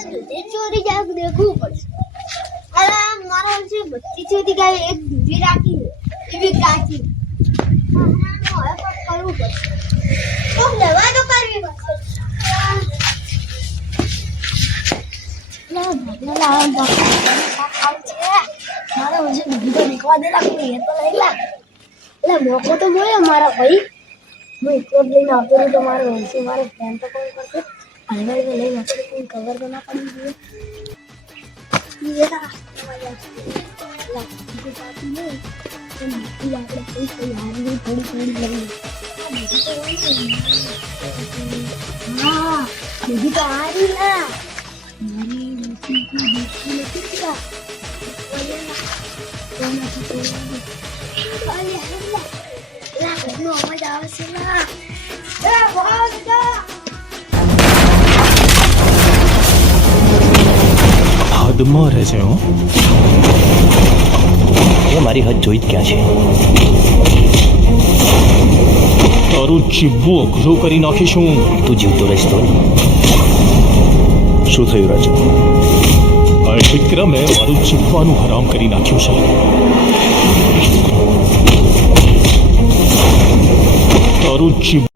ચોરી જાય દેખવું પડશે. અરે મારા છે બધી ચોરી ગાય એક દૂધી રાખી એવી કાચી. હવે કરવું પડશે. તો દવા તો કરવી પડશે. મારા મુझे દૂધી તો નીકળવા દે લાગતું એ તો લઈ લા. એટલે મોકો તો મળ્યો મારા ભાઈ. હું એક લઈને આવતો રહ્યો તો મારો વંશી મારો ફ્રેન્ડ તો કોણ કરશે. હલવાઈ લઈને આવતો કોઈ ખબર તો ના પડી જોઈએ. હા બીજી તો હારી ના મારી અવાજ આવે છે ના હદમાં રહે છે હું એ મારી હદ જોઈ જ ક્યાં છે તારું જીવવું અઘરું કરી નાખીશું તું જીવતો રહીશ તો શું થયું રાજા આ વિક્રમે મારું જીવવાનું હરામ કરી નાખ્યું છે તારું જીવ